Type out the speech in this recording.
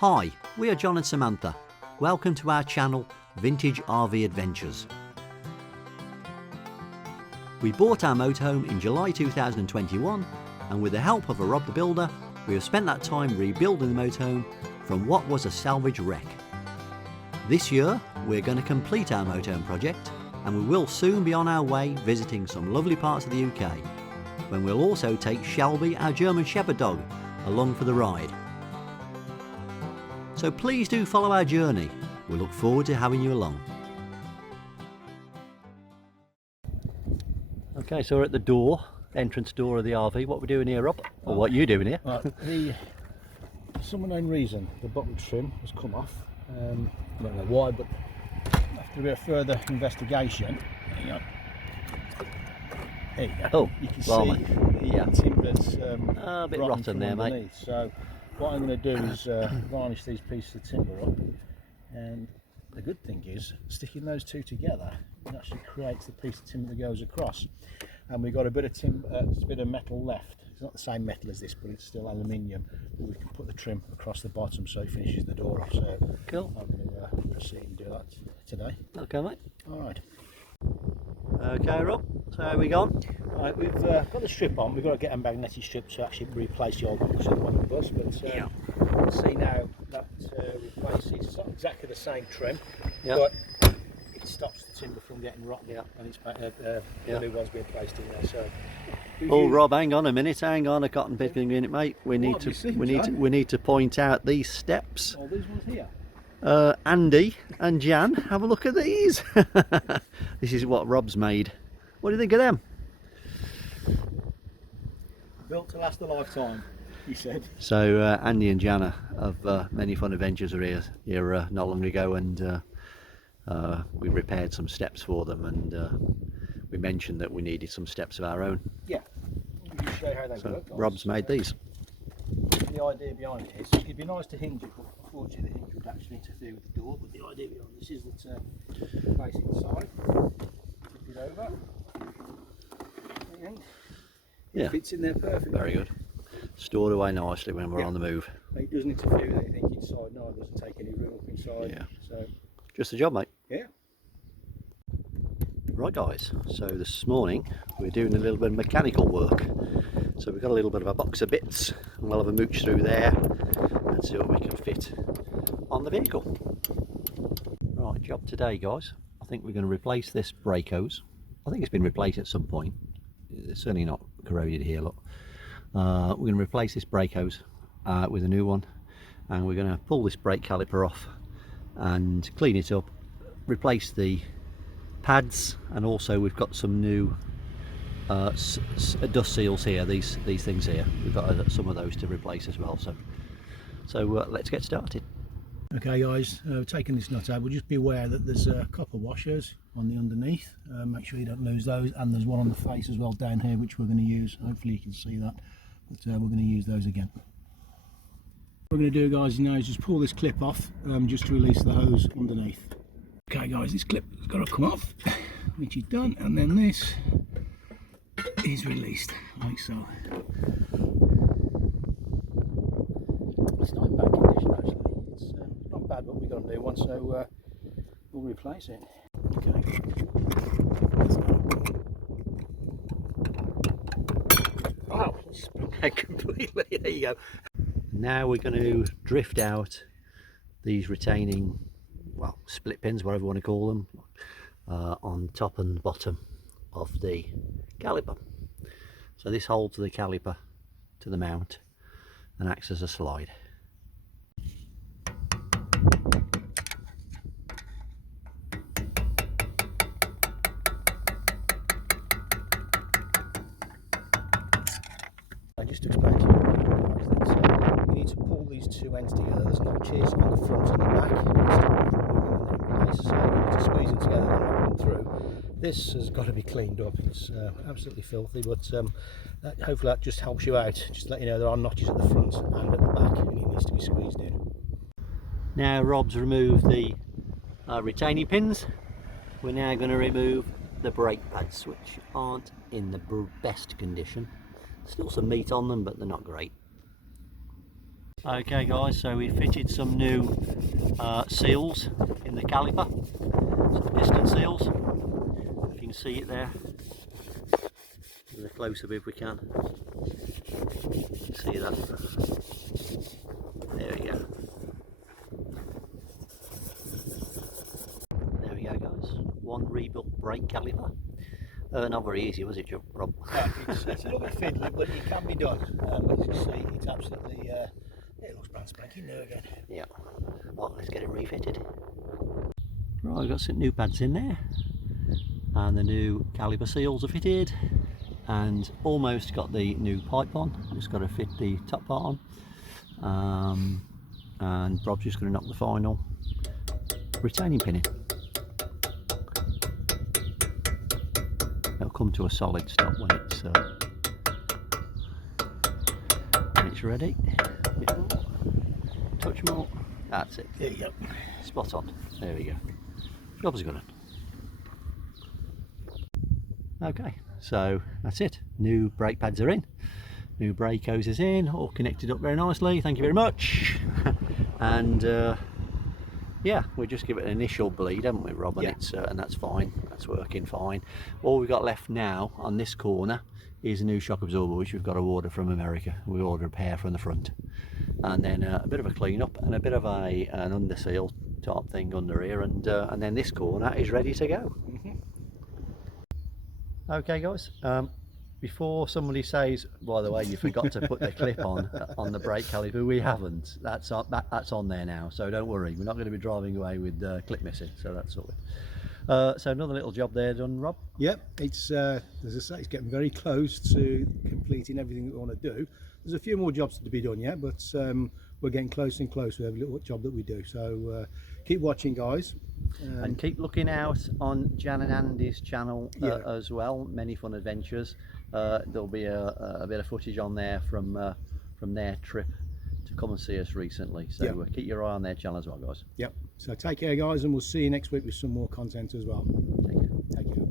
Hi, we are John and Samantha. Welcome to our channel, Vintage RV Adventures. We bought our motorhome in July 2021, and with the help of a Rob the Builder, we have spent that time rebuilding the motorhome from what was a salvage wreck. This year, we're going to complete our motorhome project, and we will soon be on our way visiting some lovely parts of the UK, when we'll also take Shelby, our German Shepherd dog, along for the ride. So please do follow our journey. We look forward to having you along. Okay, so we're at the door, entrance door of the RV. What we're doing here, Rob? Or what you doing here? Right, for some unknown reason, the bottom trim has come off. I don't know why, but after a bit of further investigation, there you go. Oh, you can blimey. see the timbers A bit rotten there, mate. So what I'm going to do is varnish these pieces of timber up, and the good thing is sticking those two together, it actually creates the piece of timber that goes across. And we've got a bit of a bit of metal left. It's not the same metal as this, but it's still aluminium. We can put the trim across the bottom so it finishes the door off. So cool. I'm going to proceed and do that today. Okay, mate. All right. Okay, Rob. So how we gone? Right, we've got the strip on. We've got to get a magnetic strip to actually replace the old one because the one bust. But Yeah. you can see now that replaces it's not exactly the same trim, Yeah. but it stops the timber from getting rotten. Yeah. And it's the new one's being placed in there. So. Oh, Rob, hang on a minute. Hang on a cotton picking minute, mate. We need to point out these steps. Oh, these ones here. Andy and Jan, have a look at these. This is what Rob's made. What do you think of them? Built to last a lifetime, he said. So Andy and Jana of Many Fun Adventures are here not long ago, and we repaired some steps for them, and we mentioned that we needed some steps of our own. Yeah. I'll show you how they So work, guys. Rob's made these. The idea behind it is it'd be nice to hinge it, but unfortunately the hinge would actually interfere with the door. But the idea behind this is that place it inside, flip it over, and it fits in there perfectly. Very good. Stored away nicely when we're on the move. It doesn't interfere with anything inside, no, it doesn't take any room up inside. Yeah. So Just the job, mate. yeah. Right, guys, so this morning we're doing a little bit of mechanical work. So we've got a little bit of a box of bits, and we'll have a mooch through there and see what we can fit on the vehicle. Right, job today, guys. I think we're going to replace this brake hose. I think it's been replaced at some point. It's certainly not corroded here, look. We're going to replace this brake hose with a new one, and we're going to pull this brake caliper off and clean it up, replace the pads, and also we've got some new dust seals here, these things here. We've got some of those to replace as well, so let's get started. Okay guys, taking this nut out, we'll just be aware that there's copper washers on the underneath. Make sure you don't lose those, and there's one on the face as well down here which we're going to use. Hopefully you can see that, but we're going to use those again. What we're going to do, guys, now is just pull this clip off just to release the hose underneath. Okay guys, this clip has got to come off, which is done, and then this is released like so. It's not in bad condition actually. It's not bad, but we've got a new one, so we'll replace it. Okay. Oh, it's sprung out completely. There you go. Now we're going to drift out these retaining, well, split pins, whatever you want to call them, on top and bottom of the caliper. So this holds the caliper to the mount and acts as a slide. I just explained to you guys that we need to pull these two ends together. There's notches on the front and the back, so you need to squeeze them together and knock them through. This has got to be cleaned up. It's absolutely filthy, but hopefully that just helps you out. Just to let you know there are notches at the front and at the back, and it needs to be squeezed in. Now Rob's removed the retaining pins. We're now going to remove the brake pads, which aren't in the best condition. Still some meat on them, but they're not great. Okay guys, so we fitted some new seals in the caliper, some piston seals, if you can see it there, with a close up if we can, see that, there we go. There we go guys, one rebuilt brake caliper. Not very easy, was it, Rob? It's a little bit fiddly, but it can be done. As you can see, it's absolutely, it looks brand spanking new again. Yeah, well, let's get it refitted. Right, I've got some new pads in there, and the new caliper seals are fitted, and almost got the new pipe on. Just got to fit the top part on, and Rob's just going to knock the final retaining pin in. It'll come to a solid stop when it's ready. A bit more, touch more. That's it. There you go. Spot on. There we go. Job's good. Okay, so that's it. New brake pads are in. New brake hoses in, all connected up very nicely. Thank you very much. And yeah, we just give it an initial bleed, haven't we, Rob? And Yeah. And that's fine. That's working fine. All we've got left now on this corner is a new shock absorber, which we've got to order from America. We ordered a pair from the front, and then a bit of a clean up and a bit of an under seal type thing under here, and then this corner is ready to go. Okay, guys. Before somebody says, by the way, you forgot to put the clip on the brake caliper, we haven't. That's on there now, so don't worry. We're not going to be driving away with the clip missing, so that's sorted. So another little job there done, Rob. Yep, it's as I say, it's getting very close to completing everything that we want to do. There's a few more jobs to be done yet, but we're getting closer and closer with every little job that we do. So keep watching, guys. And keep looking out on Jan and Andy's channel as well. Many Fun Adventures. There'll be a bit of footage on there from their trip to come and see us recently. So keep your eye on their channel as well, guys. Yep. So take care, guys, and we'll see you next week with some more content as well. Take care. Take care.